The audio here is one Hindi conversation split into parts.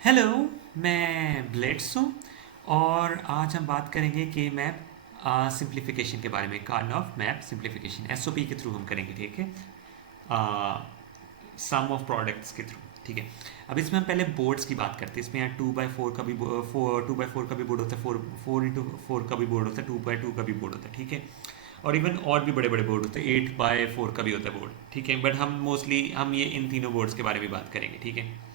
हेलो, मैं ब्लेड्स हूँ और आज हम बात करेंगे के मैप सिंप्लीफिकेशन के बारे में। Corn of map simplification SOP के थ्रू हम करेंगे, ठीक है। सम ऑफ प्रोडक्ट्स के थ्रू, ठीक है। अब इसमें हम पहले बोर्ड्स की बात करते हैं। इसमें यहाँ 2x4 का भी 2x4 का भी बोर्ड होता है, 4x4 का भी बोर्ड होता है, 2x2 का भी बोर्ड होता है, ठीक है। और इवन और भी बड़े बड़े बोर्ड होते हैं, 8x4 का भी होता है बोर्ड, ठीक है। बट हम मोस्टली हम ये इन तीनों बोर्ड्स के बारे में बात करेंगे, ठीक है।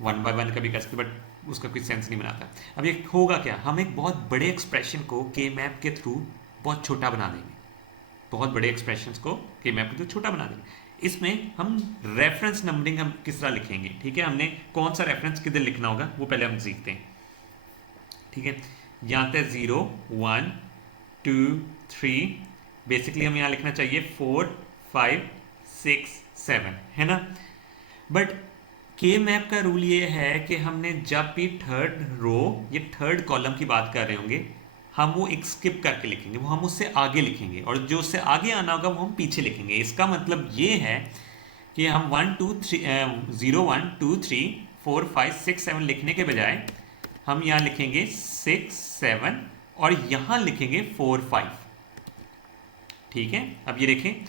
1x1 का भी कर सकते, बट उसका कोई सेंस नहीं बनाता। अब ये होगा क्या, हम एक बहुत बड़े एक्सप्रेशन को के मैप के थ्रू बहुत छोटा बना देंगे। बहुत बड़े एक्सप्रेशंस को के मैप के थ्रू छोटा बना देंगे। इसमें हम रेफरेंस नंबरिंग हम किस तरह लिखेंगे, ठीक है। हमने कौन सा रेफरेंस किधर लिखना होगा वो पहले हम सीखते हैं, ठीक है। यहाँ पे 0 1 2 3, बेसिकली हम यहाँ लिखना चाहिए 4 5 6 7, है ना। बट के मैप का रूल ये है कि हमने जब भी थर्ड रो या थर्ड कॉलम की बात कर रहे होंगे, हम वो एक स्किप करके लिखेंगे, वो हम उससे आगे लिखेंगे, और जो उससे आगे आना होगा वो हम पीछे लिखेंगे। इसका मतलब ये है कि हम 0 1 2 3 4 5 6 7 लिखने के बजाय हम यहाँ लिखेंगे 6 7 और यहाँ लिखेंगे 4 5, ठीक है। अब ये देखें,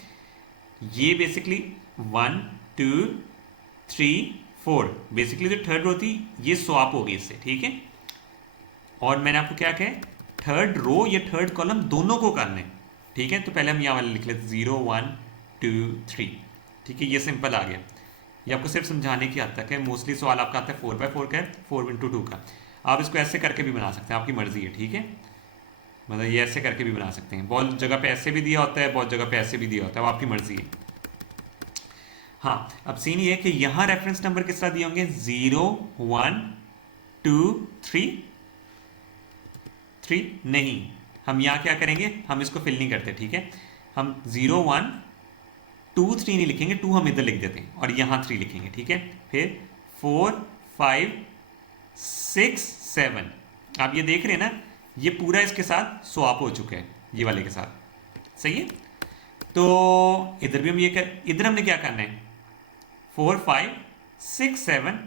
ये बेसिकली 1 2 3 4, बेसिकली जो थर्ड रो थी ये स्वैप होगी इससे, ठीक है। और मैंने आपको क्या कहा, थर्ड रो या थर्ड कॉलम दोनों को करना है, ठीक है। तो पहले हम यहाँ वाले लिख लेते 0 1 2 3, ठीक है। ये सिंपल आ गया। ये आपको सिर्फ समझाने की हद तक है। मोस्टली सवाल आपका आता है 4x4 का, 4x2 का। आप इसको ऐसे करके भी बना सकते हैं, आपकी मर्जी है, ठीक है। मतलब ये ऐसे करके भी बना सकते हैं, बहुत जगह पे ऐसे भी दिया होता है, बहुत जगह पे ऐसे भी दिया होता है, वो आपकी मर्जी है। हाँ, अब सीन ये है कि यहाँ रेफरेंस नंबर किस तरह दिए होंगे, 0 1 2 3 नहीं। हम यहाँ क्या करेंगे, हम इसको फिल नहीं करते, ठीक है। हम 0 1 2 3 नहीं लिखेंगे, 2 हम इधर लिख देते हैं और यहाँ 3 लिखेंगे, ठीक है। फिर 4 5 6 7, आप ये देख रहे हैं ना, ये पूरा इसके साथ स्वैप हो चुका है, ये वाले के साथ, सही है। तो इधर भी हम ये कर, इधर हमने क्या करना है, 4 5 6 7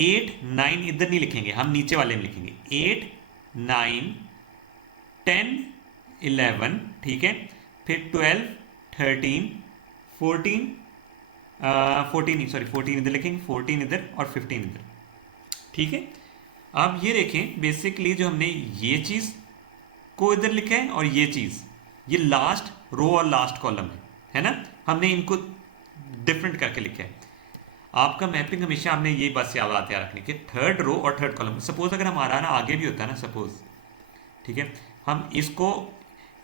8 9 इधर नहीं लिखेंगे, हम नीचे वाले में लिखेंगे 8 9 10 11, ठीक है। फिर 12 13 14 14 नहीं, सॉरी 14 इधर लिखेंगे, 14 इधर और 15 इधर, ठीक है। अब ये देखें, बेसिकली जो हमने ये चीज़ को इधर लिखा है और ये चीज़, ये लास्ट रो और लास्ट कॉलम है ना। हमने इनको डिफरेंट करके लिखा है। आपका मैपिंग हमेशा हमने ये बस याद रखनी कि थर्ड रो और थर्ड कॉलम, सपोज अगर हमारा ना आगे भी होता है ना, सपोज, ठीक है, हम इसको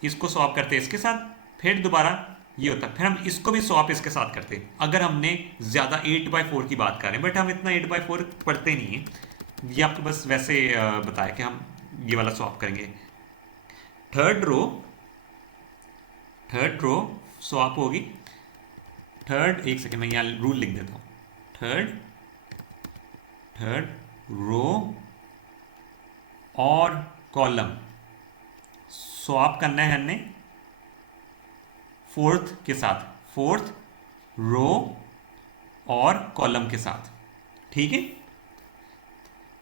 इसको स्वैप करते हैं इसके साथ, फिर दोबारा ये होता है, फिर हम इसको भी स्वैप इसके साथ करते हैं, अगर हमने ज़्यादा 8x4 की बात कर रहे हैं। बट हम इतना 8x4 पढ़ते नहीं है, ये आपको बस वैसे बताया कि हम ये वाला स्वैप करेंगे। थर्ड रो स्वैप होगी। थर्ड, एक सेकेंड मैं यहाँ रूल लिख देता हूँ। थर्ड रो और कॉलम स्वैप करना है हमने फोर्थ के साथ, फोर्थ रो और कॉलम के साथ, ठीक है।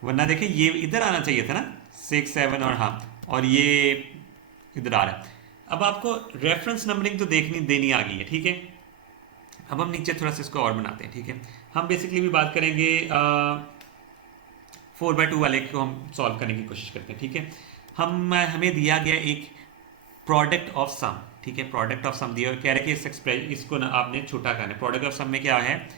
वरना देखिए ये इधर आना चाहिए था ना, 6 7, और हाँ, और ये इधर आ रहा है। अब आपको रेफरेंस नंबरिंग तो देखनी देनी आ गई है, ठीक है। अब हम नीचे थोड़ा सा इसको और बनाते हैं, ठीक है। हम बेसिकली भी बात करेंगे 4x2 वाले को हम सॉल्व करने की कोशिश करते हैं, ठीक है। हमें दिया गया एक प्रोडक्ट ऑफ सम, ठीक है। प्रोडक्ट ऑफ सम दिया, कह रहे कि इसको ना आपने छोटा करना है। प्रोडक्ट ऑफ सम में क्या है,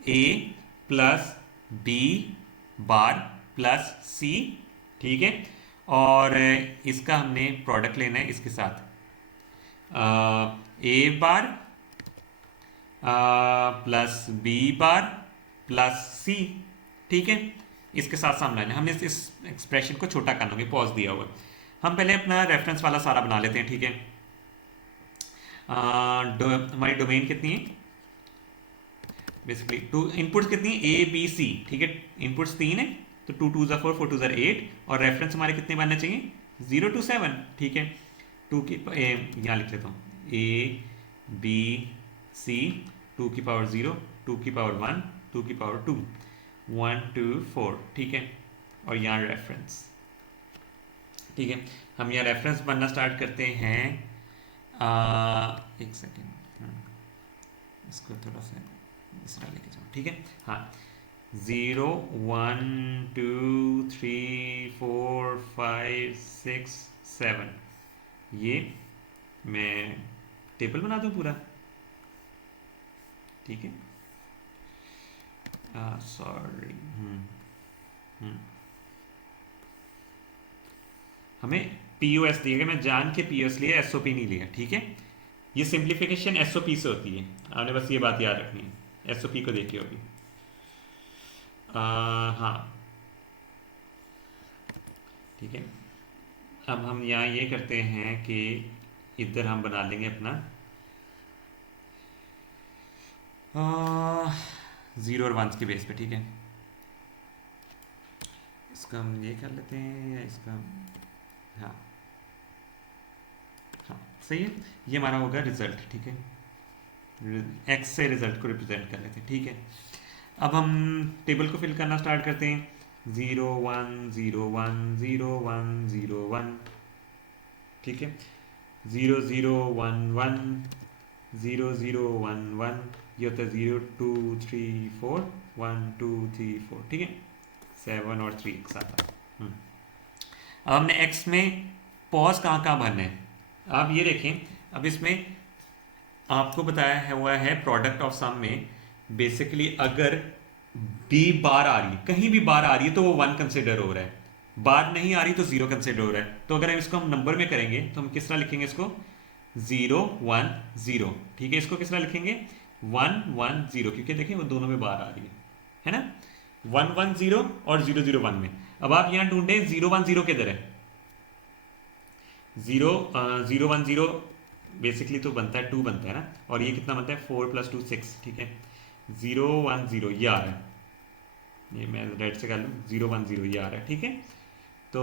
a plus b bar plus c, ठीक है। और इसका हमने प्रोडक्ट लेना है इसके साथ, ए बार plus b bar plus c, ठीक है। इसके साथ सामने है, हमने इस एक्सप्रेशन को छोटा करना होगा, पॉज दिया हुआ। हम पहले अपना रेफरेंस वाला सारा बना लेते हैं, ठीक है। हमारी डोमेन कितनी है, बेसिकली टू इनपुट्स कितनी है, ए बी सी, ठीक है। इनपुट्स 3 है, तो 2 2 4 4 2 8, और रेफरेंस हमारे कितने बनने चाहिए, 0 to 7, ठीक है। टू की यहाँ लिख लेता हूँ, ए बी सी, 2 की पावर 0, 2 की पावर 1, 2 की पावर 2, 124, ठीक है। और यहाँ रेफरेंस, ठीक है। हम यहाँ रेफरेंस बनना स्टार्ट करते हैं। एक सेकेंड, इसको थोड़ा सा इस तरह लेके जाओ, ठीक है। हाँ, 0 1 2 3 4 5 6 7, ये मैं टेबल बना दूं पूरा, ठीक है। सॉरी, हमें पीओएस दिया गया, मैं जान के पीओएस लिया, एसओपी नहीं लिया, ठीक है। ये सिंप्लीफिकेशन एसओपी से होती है, आपने बस ये बात याद रखनी है, एसओपी को देखिए अभी। हाँ, ठीक है। अब हम यहाँ ये करते हैं कि इधर हम बना लेंगे अपना 0 और 1 के बेस पे, ठीक है। इसका हम ये कर लेते हैं, या इसका, हाँ हाँ सही है। ये हमारा होगा रिजल्ट, ठीक है। एक्स से रिजल्ट को रिप्रेजेंट कर लेते हैं, ठीक है। अब हम टेबल को फिल करना स्टार्ट करते हैं। 0 1 0 1 0 1 0 1, ठीक है। 0 0 1 1 0 0 1 1, ये होता है 0 2 3 4 1 2 3 4, ठीक है। 7 और 3 एक साथ आता है। अब हमने एक्स में पॉज कहाँ कहाँ भरना है, आप ये देखें। अब इसमें आपको बताया है हुआ है प्रोडक्ट ऑफ सम में, बेसिकली अगर डी बार आ रही है, कहीं भी बार आ रही है तो वो 1 कंसिडर हो रहा है, बार नहीं आ रही तो 0 कंसिडर हो रहा है। तो अगर हम इसको हम नंबर में करेंगे तो हम किस तरह लिखेंगे इसको, 0 1 0, ठीक है। इसको किस तरह लिखेंगे, 1 1 0, क्योंकि देखिए वो दोनों में बार आ रही है ना। 1 1 0 और 0 0 1 में। अब आप यहां ढूंढे 0 1 0 किधर है, 0 0 1 0 बेसिकली तो बनता है 2 बनता है ना, और ये कितना बनता है 4 + 2 6, ठीक है। 0 1 0 ये आ रहा है, ये मैं रेड से कर लूँ, 0 1 0 ये आ रहा है, ठीक है। तो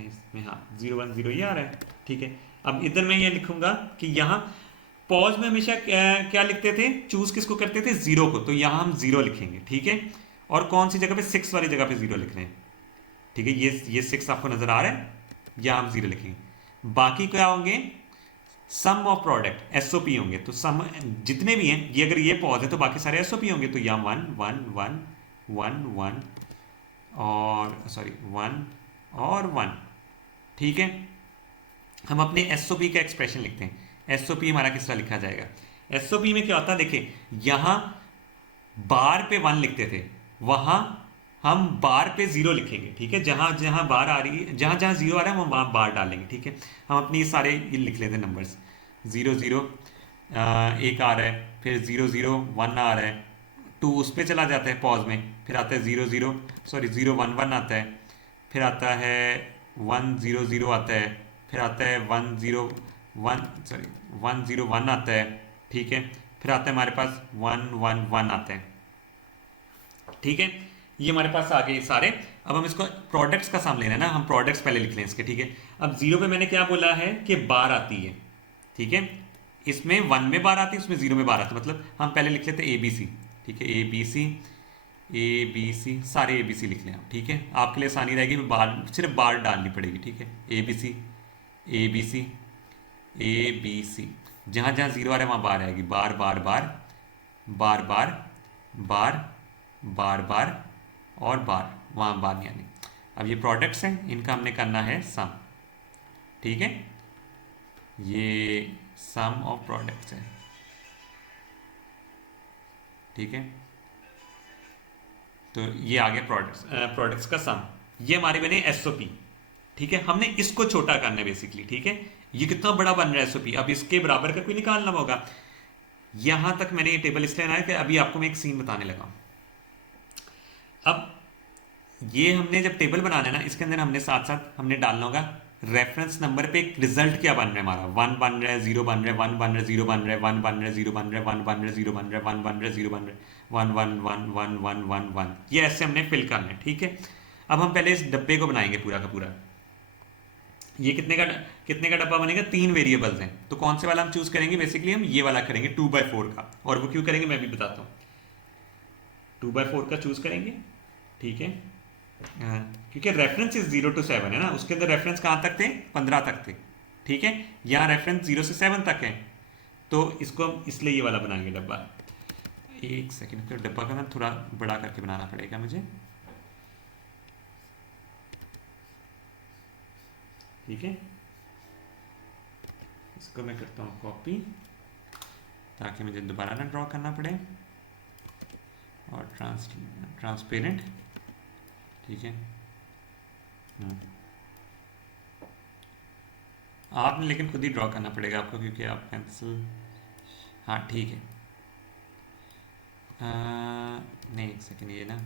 इसमें हाँ 0 1 0 ये आ रहा है, ठीक है। अब इधर मैं ये लिखूंगा कि यहाँ पॉज में हमेशा क्या लिखते थे, चूज किसको करते थे, 0 को, तो यहाँ हम 0 लिखेंगे, ठीक है। और कौन सी जगह पे, 6 वाली जगह पे 0 लिख रहे हैं, ठीक है। ये 6 आपको नजर आ रहा है, या हम 0 लिखेंगे। बाकी क्या होंगे, सम ऑफ प्रोडक्ट एसओपी होंगे, तो सम जितने भी हैं, ये अगर ये पॉज है तो बाकी सारे एसओपी होंगे, तो यहाँ 1 1 1 1 1 और सॉरी 1 और 1, ठीक है। हम अपने एसओपी का एक्सप्रेशन लिखते हैं। एसओपी हमारा किस तरह लिखा जाएगा, एसओपी में क्या होता है, देखिए यहां बार पे 1 लिखते थे, वहां हम बार पे 0 लिखेंगे, ठीक है। जहां जहां बार आ रही है, जहां जहां 0 आ रहा है हम वहां बार डालेंगे, ठीक है। हम अपनी सारे ये लिख लेते हैं नंबर्स, 0 0 एक आ रहा है, फिर 0 0 1 आ रहा है, 2 उस पर चला जाता है पॉज में, फिर आता है 0 0 सॉरी 0 1 1 आता है, फिर आता है 1 0 0 आता है, फिर आता है 1 0 1 सॉरी 1 0 1 आता है, ठीक है। फिर आता है हमारे पास 1 1 1 आता है, ठीक है। ये हमारे पास आ गए सारे। अब हम इसको प्रोडक्ट्स का साम लेना है ना, हम प्रोडक्ट्स पहले लिख लें इसके, ठीक है। अब 0 पे मैंने क्या बोला है कि बार आती है, ठीक है। इसमें 1 में बार आती है, इसमें 0 में बार आती है, मतलब हम पहले लिख लेते हैं ABC, ठीक है। ABC सारे ABC लिख लें आप, ठीक है। आपके लिए आसानी रहेगी, बार सिर्फ बार डालनी पड़ेगी, ठीक है। ABC जहां जहां 0 आ रहा है वहां बार आएगी, बार बार बार बार बार बार बार बार और बार, वहां बार नहीं आनी। अब ये प्रोडक्ट्स हैं, इनका हमने करना है सम, ठीक है। ये सम ऑफ प्रोडक्ट्स है, ठीक है। तो ये आ गया प्रोडक्ट्स का सम, ये हमारे बने एसओपी, ठीक है। हमने इसको छोटा करना है बेसिकली, ठीक है। ये कितना बड़ा बन रहा है एसओपी, अब इसके बराबर का कोई निकालना होगा। यहां तक मैंने ये टेबल इसलिए बनाया कि अभी आपको मैं एक सीन बताने लगा। अब ये हमने जब टेबल बनाना है ना, इसके अंदर हमने साथ साथ हमने डालना होगा रेफरेंस नंबर पे एक रिजल्ट क्या बन रहा है हमारा, 1 बन रहा है, 0 बन रहा है, 1 बन रहा है, 0 बन रहा है, 1 बन रहा है, 0 बन रहा है, 1 बन रहा है, 0 बन रहा है, 1 बन रहा है, 0 बन रहा है, 1 1 1 1 1 1 1, ये ऐसे हमने फिल करना है, ठीक है। अब हम पहले इस डब्बे को बनाएंगे पूरा का पूरा। ये कितने का डब्बा बनेगा, 3 वेरिएबल्स हैं, तो कौन से वाला हम चूज करेंगे, बेसिकली हम ये वाला करेंगे 2/4 का, और वो क्यों करेंगे मैं भी बताता हूँ। 2/4 का चूज करेंगे, ठीक है। क्योंकि रेफरेंस इज 0 to 7 है ना, उसके अंदर रेफरेंस कहाँ तक थे, 15 तक थे, ठीक है। यहाँ रेफरेंस 0 से 7 तक है, तो इसको हम इसलिए ये वाला बनाएंगे डब्बा। एक सेकेंड, फिर डब्बा का ना थोड़ा बड़ा करके बनाना पड़ेगा मुझे, ठीक है। इसको मैं करता हूँ कॉपी ताकि मुझे दोबारा ना ड्रॉ करना पड़े, और ट्रांसपेरेंट, ठीक है। आपने लेकिन खुद ही ड्रॉ करना पड़ेगा आपको, क्योंकि आप पेंसिल, हाँ ठीक है। नहीं एक सेकेंड, ये ना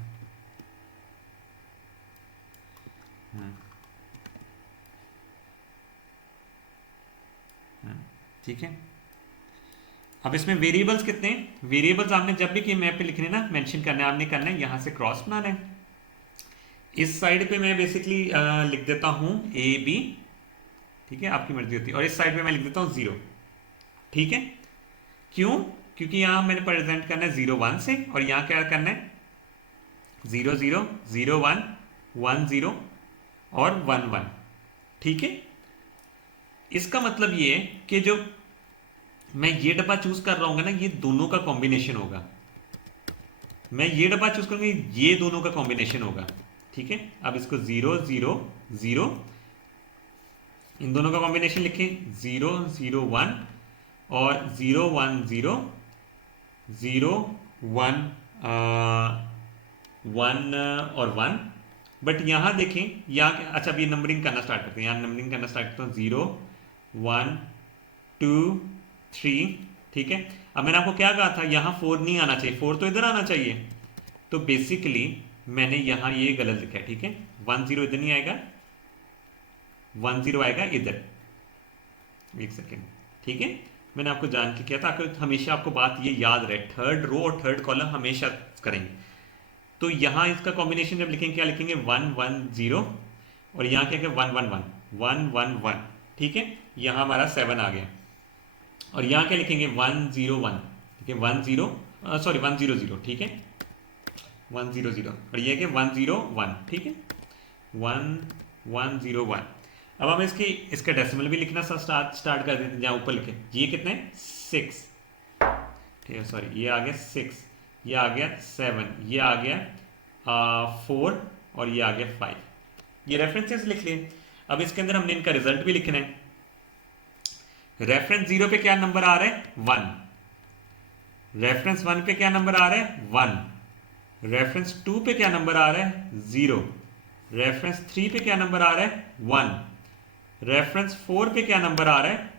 ठीक है। अब इसमें वेरिएबल्स कितने हैं, वेरिएबल्स आपने जब भी कि मैप पे लिखने ना मेंशन करना है, आपने करना है यहाँ से क्रॉस बनाना है। इस साइड पे मैं बेसिकली लिख देता हूँ ए बी, ठीक है, आपकी मर्जी होती है, और इस साइड पे मैं लिख देता हूँ 0, ठीक है। क्यों, क्योंकि यहाँ मैंने प्रेजेंट करना है 0 1 से, और यहाँ क्या करना है 0 0 0 1 1 0 और 1 1, ठीक है। इसका मतलब ये है कि जो मैं ये डब्बा चूज कर रहा हूँ ना, ये दोनों का कॉम्बिनेशन होगा। मैं ये डब्बा चूज करूंगा, ये दोनों का कॉम्बिनेशन होगा, ठीक है। अब इसको 0 0 0, इन दोनों का कॉम्बिनेशन लिखें, 0 0 1 और 0 1 0 0 1 1 और 1। बट यहां देखें, यहाँ अच्छा अब ये नंबरिंग करना स्टार्ट करते हैं, यहाँ नंबरिंग करना स्टार्ट करता हूँ, 0 1 2 3, ठीक है। अब मैंने आपको क्या कहा था, यहाँ 4 नहीं आना चाहिए, 4 तो इधर आना चाहिए, तो बेसिकली मैंने यहाँ ये गलत लिखा है, ठीक है। 1 0 इधर नहीं आएगा, 1 0 आएगा इधर, एक सेकेंड, ठीक है। मैंने आपको जान के किया था, हमेशा आपको बात ये याद रहे, थर्ड रो और थर्ड कॉलम हमेशा करेंगे। तो यहाँ इसका कॉम्बिनेशन जब लिखेंगे, क्या लिखेंगे 1 1 0, और यहाँ क्या 1 1 1 1 1 1, ठीक है। यहाँ हमारा 7 आ गया, और यहाँ क्या लिखेंगे 1 0 1, ठीक है, 1 0 सॉरी 1 0 0, ठीक है, 1 0 0, और ये क्या 1 0 1, ठीक है, 1 1 0 1। अब हम इसका डेसिमल भी लिखना स्टार्ट कर देते हैं, जहाँ ऊपर लिखे ये कितने 6, ठीक है, सॉरी ये आ गया 6, ये आ गया 7, ये आ गया 4, और ये आ गया 5। ये रेफरेंसेस लिख लिए। अब इसके अंदर हमने इनका रिजल्ट भी लिखना है। रेफरेंस 0 पे क्या नंबर आ रहा है 1, रेफरेंस 1 पे क्या नंबर आ रहा है 1, रेफरेंस 2 पे क्या नंबर आ रहा है 0, रेफरेंस 3 पे क्या नंबर आ रहा है 1, रेफरेंस 4 पे क्या नंबर आ रहा है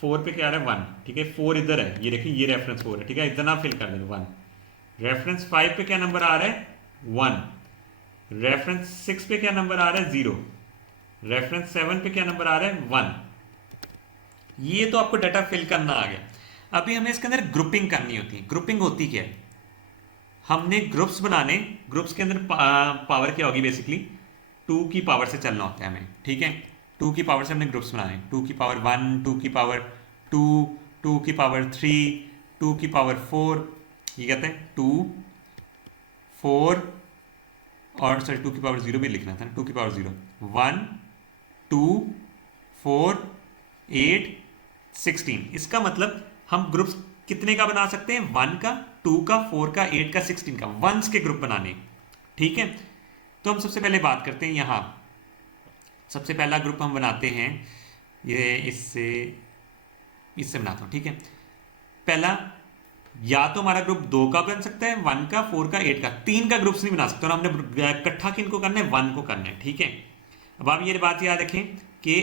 4 पे क्या आ रहा है 1, ठीक है, 4 इधर है, ये देखिए ये रेफरेंस 4 है, ठीक है, इधर ना फिल कर दें 1। रेफरेंस 5 पे क्या नंबर आ रहा है 1, रेफरेंस 6 पे क्या नंबर आ रहा है 0, रेफरेंस 7 पे क्या नंबर आ रहा है 1। ये तो आपको डाटा फिल करना आ गया। अभी हमें इसके अंदर ग्रुपिंग करनी होती है। ग्रुपिंग होती क्या है, हमने ग्रुप्स बनाने, ग्रुप्स के अंदर पावर क्या होगी, बेसिकली 2 की पावर से चलना होता है हमें, ठीक है। 2 की पावर से हमने ग्रुप्स बनाने, 2 की पावर 1, 2 की पावर 2, 2 की पावर 3, 2 की पावर 4, ये कहते हैं 2 4, और सॉरी 2 की पावर 0 भी लिखना था, 2 की पावर 0, 1 2 4 8 16। इसका मतलब हम ग्रुप्स कितने का बना सकते हैं, 1 का, 2 का, 4 का, 8 का, 16 का, वंस के ग्रुप बनाने, ठीक है। तो हम सबसे पहले बात करते हैं, यहाँ सबसे पहला ग्रुप हम बनाते हैं, ये इससे बनाता हूँ, ठीक है। पहला, या तो हमारा ग्रुप 2 का बन सकता है, 1 का, 4 का, 8 का, 3 का ग्रुप्स नहीं बना सकते, और हमने इकट्ठा किनको करना है 1 को करना है, ठीक है। अब आप ये बात याद रखें कि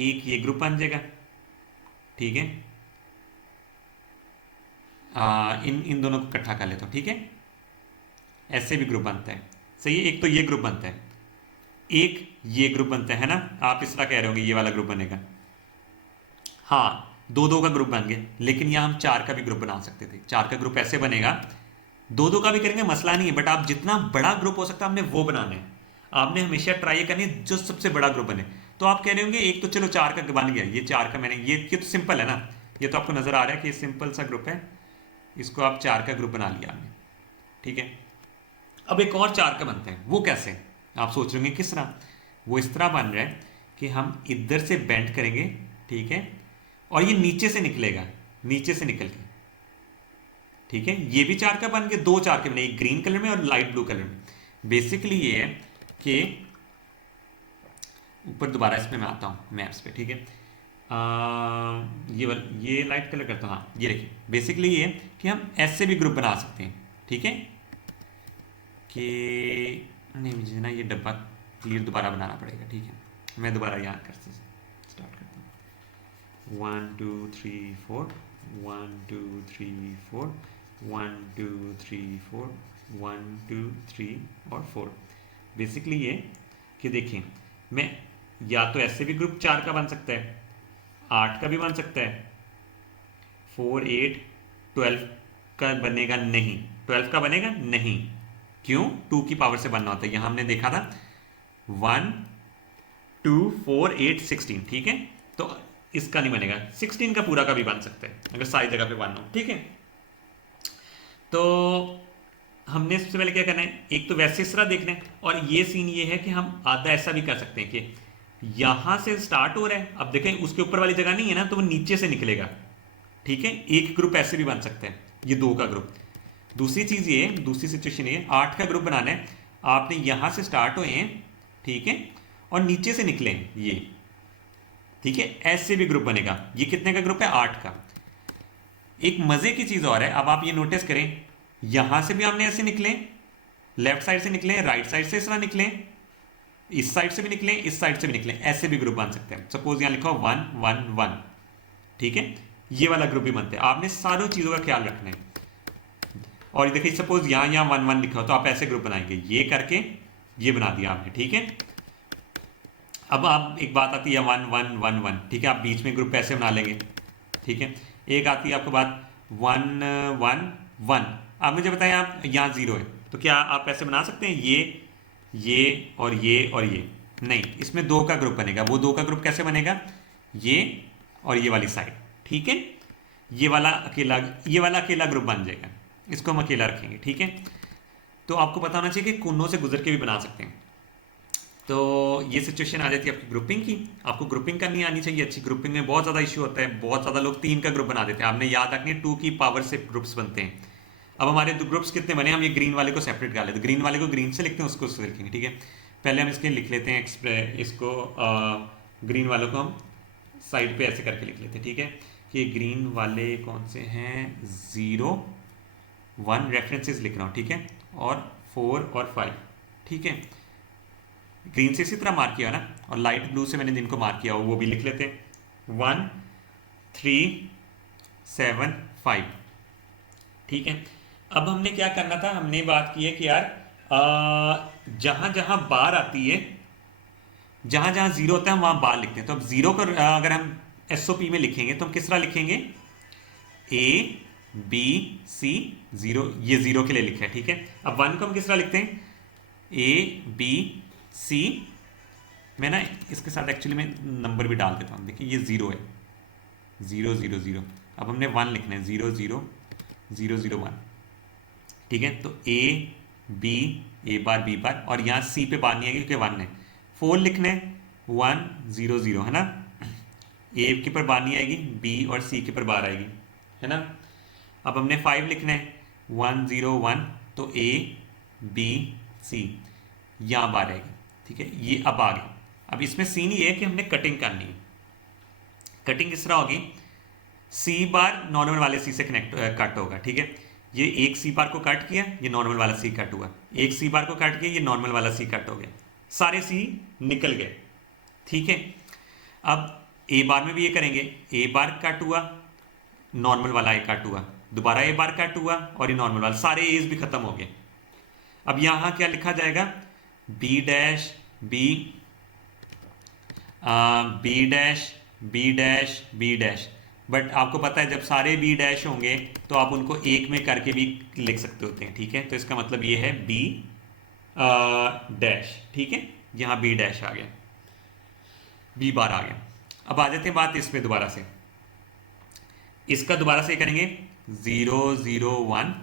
एक ये ग्रुप बन जाएगा, ठीक है, इन दोनों को इकट्ठा कर लेता हूं, ठीक है। ऐसे भी ग्रुप बनता है, सही है। एक तो ये ग्रुप बनता है, एक ये ग्रुप बनता है ना, आप इस तरह कह रहे होंगे ये वाला ग्रुप बनेगा, हाँ 2 का ग्रुप बन गया, लेकिन यहाँ हम 4 का भी ग्रुप बना सकते थे। 4 का ग्रुप ऐसे बनेगा, 2 का भी करेंगे मसला नहीं है, बट आप जितना बड़ा ग्रुप हो सकता है हमने वो बनाना है। आपने हमेशा ट्राई करनी है जो सबसे बड़ा ग्रुप बने। तो आप कह रहे होंगे एक तो चलो 4 का बन गया, ये 4 का मैंने ये तो सिंपल है ना, ये तो आपको नजर आ रहा है कि ये सिंपल सा ग्रुप है, इसको आप 4 का ग्रुप बना लिया आपने, ठीक है। अब एक और 4 का बनता है, वो कैसे? आप सोच रहे होंगे किस तरह? वो इस तरह बन रहा है कि हम इधर से बेंड करेंगे, ठीक है, और ये नीचे से निकलेगा, नीचे से निकल के, ठीक है। ये भी 4 का बन गया, 2 4 के बने, एक ग्रीन कलर में और लाइट ब्लू कलर में। बेसिकली ये है कि ऊपर दोबारा इसमें मैं आता हूँ मैप्स पे, ठीक है। ये लाइट कलर करता हूँ, हाँ ये देखिए। बेसिकली ये कि हम ऐसे भी ग्रुप बना सकते हैं, ठीक है, कि नहीं मुझे ना ये डब्बा क्लियर दोबारा बनाना पड़ेगा, ठीक है। मैं दोबारा यहाँ कर स्टार्ट करता हूँ। 1 2 3 4 1 2 3 4 1 2 3 4 1 2 3 और 4। बेसिकली ये कि देखिए, मैं या तो ऐसे भी ग्रुप 4 का बन सकता है, 8 का भी बन सकता है, 4 8 12 का बनेगा नहीं, 12 का बनेगा नहीं। क्यों? 2 की पावर से बनना होता है। यहां हमने देखा था 1 2 4 8 16, ठीक है। तो इसका नहीं बनेगा। 16 का पूरा का भी बन सकता है अगर सारी जगह पे बनना हो, ठीक है। तो हमने सबसे पहले क्या करना है, एक तो वैसे इस तरह देखना है, और ये सीन ये है कि हम आधा ऐसा भी कर सकते हैं कि यहां से स्टार्ट हो रहा है, अब देखें उसके ऊपर वाली जगह नहीं है ना, तो वो नीचे से निकलेगा, ठीक है। एक ग्रुप ऐसे भी बन सकते हैं, ये 2 का ग्रुप। दूसरी चीज ये, दूसरी सिचुएशन ये, 8 का ग्रुप बनाना है। आपने यहां से स्टार्ट हुए हैं, ठीक है, और नीचे से निकले ये, ठीक है, ऐसे भी ग्रुप बनेगा। ये कितने का ग्रुप है? 8 का। एक मजे की चीज और है, अब आप ये नोटिस करें, यहां से भी हमने ऐसे निकले, लेफ्ट साइड से निकले, राइट साइड से इस तरह निकले, इस साइड से भी निकले, इस साइड से भी निकले, ऐसे भी ग्रुप बन सकते हैं। सपोज यहां लिखा हो 1 1 1, ठीक है, ये वाला ग्रुप भी बनते हैं। आपने सारी चीजों का ख्याल रखना है। और ये देखिए, सपोज यहां 1 1 लिखा हो तो आप ऐसे ग्रुप बनाएंगे, ये करके ये बना दिया आपने, ठीक है। अब आप एक बात आती है 1 1 1 1, ठीक है, आप बीच में ग्रुप ऐसे बना लेंगे, ठीक है। एक आती है आपको बात 1 1 1, आप मुझे बताएं, आप यहाँ 0 है तो क्या आप ऐसे बना सकते हैं, ये और ये और ये? नहीं, इसमें 2 का ग्रुप बनेगा। वो 2 का ग्रुप कैसे बनेगा? ये और ये वाली साइड, ठीक है। ये वाला अकेला ग्रुप बन जाएगा, इसको हम अकेला रखेंगे, ठीक है। तो आपको पता होना चाहिए कि कोनों से गुजर के भी बना सकते हैं। तो ये सिचुएशन आ जाती है आपकी ग्रुपिंग की। आपको ग्रुपिंग करनी आनी चाहिए अच्छी। ग्रुपिंग में बहुत ज़्यादा इश्यू होता है, बहुत ज़्यादा लोग 3 का ग्रुप बना देते हैं। आपने याद रखनी है 2 की पावर से ग्रुप्स बनते हैं। अब हमारे ग्रुप्स कितने बने, हम ये ग्रीन वाले को सेपरेट कर लेते हैं। ग्रीन वाले को ग्रीन से लिखते हैं, उसको उससे लिखेंगे, ठीक है। पहले हम इसके लिख लेते हैं इसको ग्रीन वालों को हम साइड पे ऐसे करके लिख लेते हैं, ठीक है। कि ग्रीन वाले कौन से हैं, 0 1 रेफरेंसेस लिख रहा हूँ, ठीक है, और 4 और 5, ठीक है। ग्रीन से इसी तरह मार्क किया ना, और लाइट ब्लू से मैंने जिनको मार्क किया वो भी लिख लेते हैं, 1 3 7 5, ठीक है। अब हमने क्या करना था, हमने बात की है कि यार जहां जहां बार आती है, जहां जहां 0 होता है हम वहां बार लिखते हैं। तो अब 0 को अगर हम एसओपी में लिखेंगे तो हम किस तरह लिखेंगे, A B C 0, ये 0 के लिए लिखा है, ठीक है। अब 1 को हम किस तरह लिखते हैं, A B C, मैं ना इसके साथ एक्चुअली मैं नंबर भी डाल देता हूँ। देखिए ये 0 है, 0 0 0। अब हमने 1 लिखना है, 0 0 0 0 1, ठीक है। तो A B A bar B बार, और यहाँ C पे बार नहीं आएगी क्योंकि 1 है। 4 लिखना है, 1 0 0, है ना। A के पर बार नहीं आएगी, B और C के पर बार आएगी, है ना। अब हमने 5 लिखना है, 1 0 1, तो A B C यहाँ बार आएगी, ठीक है। ये अब आ गई। अब इसमें सीन ये है कि हमने कटिंग करनी है। कटिंग किस तरह होगी, सी बार नॉर्मल वाले सी से कट होगा, ठीक है। ये एक सी बार को कट किया, ये नॉर्मल वाला सी कट हुआ, एक सी बार को कट किया, ये नॉर्मल वाला सी कट हो गया, सारे सी निकल गए, ठीक है। अब ए बार में भी ये करेंगे, ए बार कट हुआ, नॉर्मल वाला ए कट हुआ, दोबारा ए बार कट हुआ, और ये नॉर्मल वाला, सारे एज भी खत्म हो गए। अब यहां क्या लिखा जाएगा, B dash B B dash B dash B dash. But आपको पता है जब सारे बी डैश होंगे तो आप उनको एक में करके भी लिख सकते होते हैं, ठीक है। तो इसका मतलब ये है बी डैश, ठीक है। यहां बी डैश आ गया, बी बार आ गया। अब आ जाते हैं बात इसमें दोबारा से, इसका दोबारा से करेंगे 0 0 1,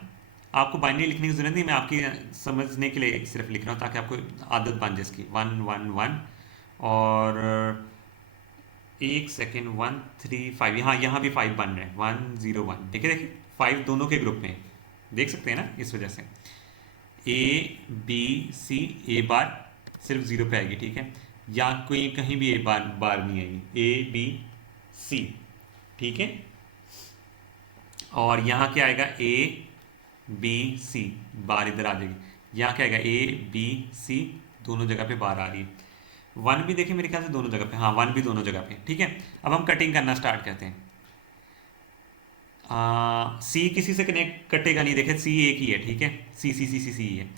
आपको बाइनरी लिखने की जरूरत नहीं, मैं आपकी समझने के लिए सिर्फ लिख रहा हूँ ताकि आपको आदत बन जाए इसकी। 1 1 1 और एक सेकेंड 1 3 5, यहाँ भी 5 बन रहे हैं, 1 0 1, देखिए देखिए 5 दोनों के ग्रुप में देख सकते हैं ना, इस वजह से ए बी सी, ए बार सिर्फ 0 पे आएगी, ठीक है, या कोई कहीं भी ए बार बार नहीं आएगी, ए बी सी, ठीक है। और यहाँ क्या आएगा, ए बी सी, बार इधर आ जाएगी, यहाँ क्या आएगा, ए बी सी, दोनों जगह पे बार आ रही है। 1 भी देखें मेरे ख्याल से दोनों जगह पे, हाँ 1 भी दोनों जगह पे, ठीक है। अब हम कटिंग करना स्टार्ट करते हैं। सी किसी से कनेक्ट कटेगा नहीं, देखे सी एक ही है, ठीक है, सी सी सी सी सी है।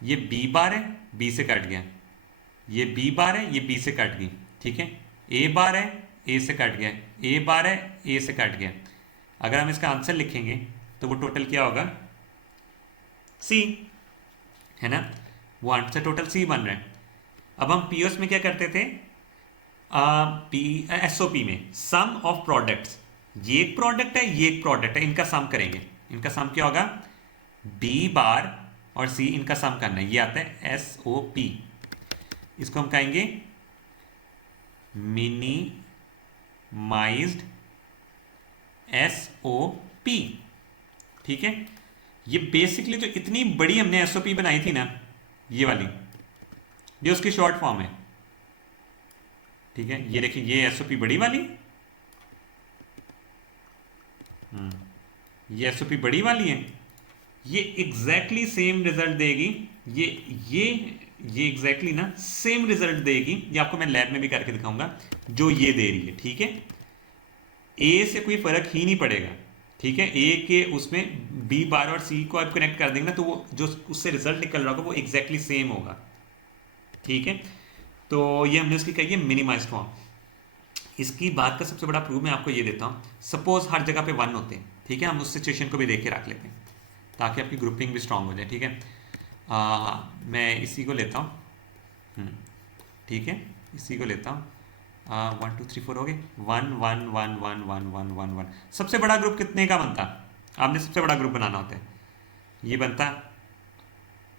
ये बी बार है, बी से कट गया, ये बी बार है, ये बी से कट गई, ठीक है। ए बार है, ए से कट गया, ए बार है, ए से कट गया। अगर हम इसका आंसर लिखेंगे तो वो टोटल क्या होगा, सी, है ना, वो आंसर टोटल सी बन रहा है। अब हम पीओएस में क्या करते थे, पी एसओपी में सम ऑफ प्रोडक्ट्स, ये एक प्रोडक्ट है, ये एक प्रोडक्ट है, इनका सम करेंगे। इनका सम क्या होगा, बी बार और सी, इनका सम करना है, ये आता है एसओपी। इसको हम कहेंगे मिनिमाइज्ड एसओपी, ठीक है। ये बेसिकली जो इतनी बड़ी हमने एसओपी बनाई थी ना, ये वाली, ये उसकी शॉर्ट फॉर्म है, ठीक है। ये देखिए, ये एसओपी बड़ी वाली, ये एसओपी बड़ी वाली है, ये एग्जैक्टली सेम रिजल्ट देगी, ये ये ये एग्जैक्टली ना सेम रिजल्ट देगी, ये आपको मैं लैब में भी करके दिखाऊंगा, जो ये दे रही है, ठीक है। ए से कोई फर्क ही नहीं पड़ेगा, ठीक है। ए के उसमें बी बार और सी को आप कनेक्ट कर देंगे ना, तो वो जो उससे रिजल्ट निकल रहा होगा वो एग्जैक्टली सेम होगा, ठीक है। तो ये हमने उसकी कही है मिनिमाइज्ड फॉर्म। इसकी बात का सबसे बड़ा प्रूफ मैं आपको ये देता हूँ, सपोज हर जगह पे 1 होते हैं, ठीक है, हम उस सिचुएशन को भी देख के रख लेते हैं ताकि आपकी ग्रुपिंग भी स्ट्रांग हो जाए, ठीक है। मैं इसी को लेता हूँ, ठीक है, इसी को लेता हूँ, 1 2 3 4 हो गए, 1 1 1 1 1 1 1 1। सबसे बड़ा ग्रुप कितने का बनता, आपने सबसे बड़ा ग्रुप बनाना होता है, ये बनता।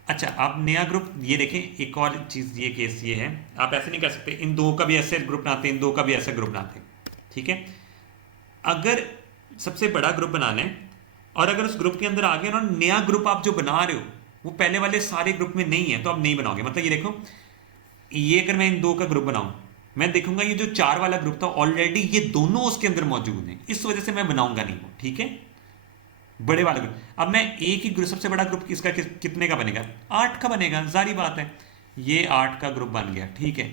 अच्छा, आप नया ग्रुप, ये देखें एक और चीज़, ये केस ये है, आप ऐसे नहीं कर सकते इन दो का भी ऐसे ग्रुप बनाते, इन दो का भी ऐसे ग्रुप बनाते, ठीक है। अगर सबसे बड़ा ग्रुप बनाना है और अगर उस ग्रुप के अंदर आगे ना नया ग्रुप आप जो बना रहे हो वो पहले वाले सारे ग्रुप में नहीं है, तो आप नहीं बनाओगे। मतलब ये देखो, ये अगर मैं इन दो का ग्रुप बनाऊं, मैं देखूंगा ये जो 4 वाला ग्रुप था ऑलरेडी ये दोनों उसके अंदर मौजूद हैं, इस वजह से मैं बनाऊंगा नहीं वो, ठीक है, बड़े वाला ग्रुप। अब मैं एक ही ग्रुप, सबसे बड़ा ग्रुप इसका कितने का बनेगा, 8 का बनेगा, जारी बात है, ये 8 का ग्रुप बन गया, ठीक है।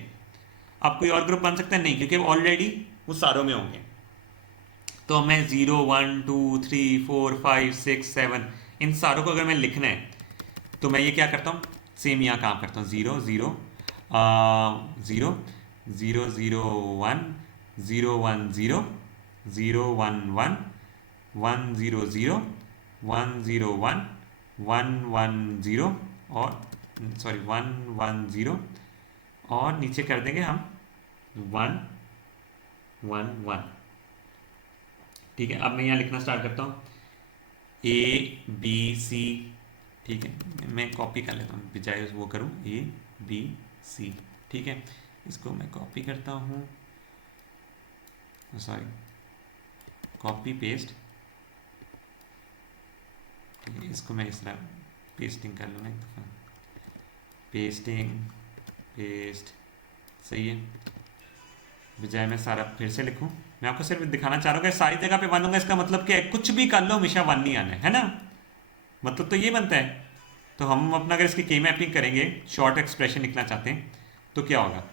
अब कोई और ग्रुप बन सकता है, नहीं, क्योंकि ऑलरेडी वो सारों में होंगे। तो मैं 0 1 2 3 4 5 6 7 इन सारों को अगर मैं लिखना है तो मैं ये क्या करता हूँ, सेम यहाँ काम करता हूँ, 0 0 0 0 0 1 0 1 0 0 1 1 1 0 0 1 0 1 1 1 0 और सॉरी 1 1 0 और नीचे कर देंगे हम 1 1 1, ठीक है। अब मैं यहाँ लिखना स्टार्ट करता हूँ, ए बी सी, ठीक है, मैं कॉपी कर लेता हूँ बजाय वो करूँ, ए बी सी, ठीक है। इसको मैं कॉपी करता हूँ, सॉरी कॉपी पेस्ट, ठीक है। इसको मैं इस तरह पेस्टिंग कर लूँ ना एक दफ़ा, पेस्टिंग पेस्ट, सही है, बजाय मैं सारा फिर से लिखूं। मैं आपको सिर्फ दिखाना चाह रहा हूँ कि सारी जगह पे 1 होगा, इसका मतलब क्या है, कुछ भी कर लो हमेशा 1 नहीं आना है ना, मतलब तो ये बनता है। तो हम अपना अगर इसकी की मैपिंग करेंगे, शॉर्ट एक्सप्रेशन लिखना चाहते हैं तो क्या होगा,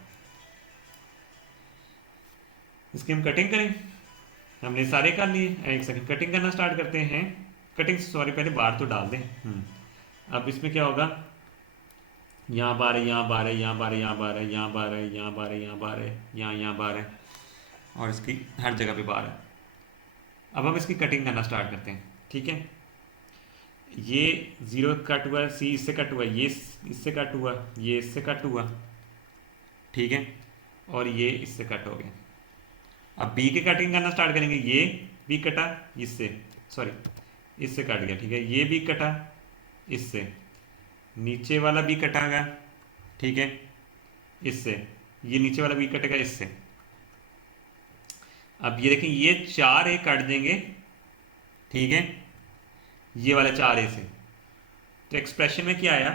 इसकी हम कटिंग करें, हमने सारे कर लिए, एक सेकंड कटिंग करना स्टार्ट करते हैं, कटिंग सॉरी पहले बार तो डाल दें। अब इसमें क्या होगा, यहाँ बार है, यहाँ बार है, यहाँ बार है, यहाँ बार है, यहाँ बार है, यहाँ बार है, यहाँ बार है, यहाँ बार है, और इसकी हर जगह पे बार है। अब हम इसकी कटिंग करना स्टार्ट करते हैं, ठीक है। ये 0 कट हुआ, सी इससे कट हुआ, ये इससे कट हुआ, ये इससे कट हुआ, ठीक है, और ये इससे कट हो गया। अब बी की कटिंग करना स्टार्ट करेंगे, ये बी कटा इससे, सॉरी इससे कट गया, ठीक है। ये भी कटा इससे, नीचे वाला भी कटागा, ठीक है, इससे, ये नीचे वाला भी कटेगा इससे। अब ये देखें, ये 4 कट देंगे, ठीक है, ये वाला 4 से, तो एक्सप्रेशन में क्या आया,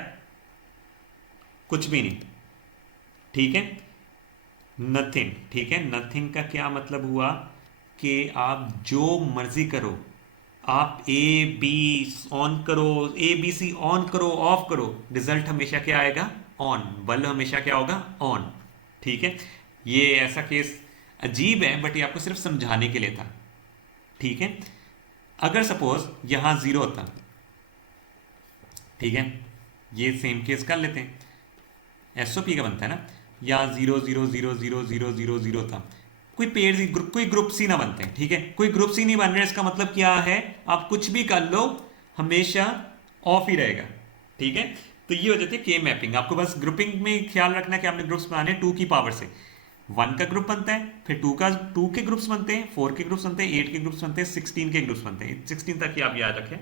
कुछ भी नहीं, ठीक है, नथिंग, ठीक है। नथिंग का क्या मतलब हुआ कि आप जो मर्जी करो, आप ए बी ऑन करो, ए बी सी ऑन करो, ऑफ करो, रिजल्ट हमेशा क्या आएगा, ऑन, बल्ब हमेशा क्या होगा, ऑन, ठीक है। ये ऐसा केस अजीब है, बट ये आपको सिर्फ समझाने के लिए था, ठीक है। अगर सपोज यहां 0 होता, ठीक है, ये सेम केस कर लेते हैं, एसओपी का बनता है ना, यहाँ 0 0 0 0 0 0 0 था, कोई पेयर सी ग्रुप, कोई ग्रुप सी ना बनते हैं, ठीक है, कोई ग्रुप सी नहीं बन रहा, इसका मतलब क्या है, आप कुछ भी कर लो हमेशा ऑफ ही रहेगा, ठीक है। तो ये हो जाती है के मैपिंग। आपको बस ग्रुपिंग में ख्याल रखना है कि आपने ग्रुप्स बनाने 2 की पावर से, 1 का ग्रुप बनता है, फिर 2 के ग्रुप्स बनते हैं, 4 के ग्रुप्स बनते हैं, 8 के ग्रुप्स बनते हैं, 16 के ग्रुप्स बनते हैं, 16 तक ही आप याद रखें।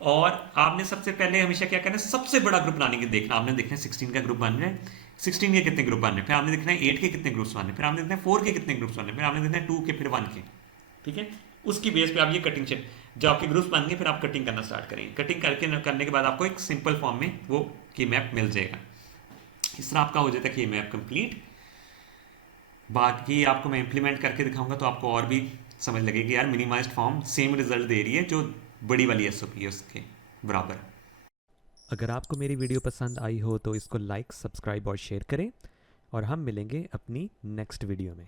और आपने सबसे पहले हमेशा क्या करना है, सबसे बड़ा ग्रुप बनाने के देखना, आपने देखना है 16 का ग्रुप बन रहा है, 16 के कितने ग्रुप बन रहे हैं, फिर आपने देखना है 8 के कितने ग्रुप्स बन रहे हैं, फिर आपने देखना है 4 के कितने ग्रुप्स बन रहे हैं, फिर आपने देखना है 2 के, फिर 1 के, ठीक है। उसकी बेस पे आप ये कटिंग शेप, जब आपके ग्रुप्स बन गए फिर आप कटिंग करना स्टार्ट करेंगे, कटिंग करने के बाद आपको एक सिंपल फॉर्म में वो की मैप मिल जाएगा। इस तरह आपका हो जाता है की मैप कंप्लीट। बाकी आपको मैं इंप्लीमेंट करके दिखाऊंगा तो आपको और भी समझ लगेगी, यार मिनिमाइज्ड फॉर्म सेम रिजल्ट दे रही है जो बड़ी वाली एसओपी है उसके बराबर। अगर आपको मेरी वीडियो पसंद आई हो तो इसको लाइक, सब्सक्राइब और शेयर करें, और हम मिलेंगे अपनी नेक्स्ट वीडियो में।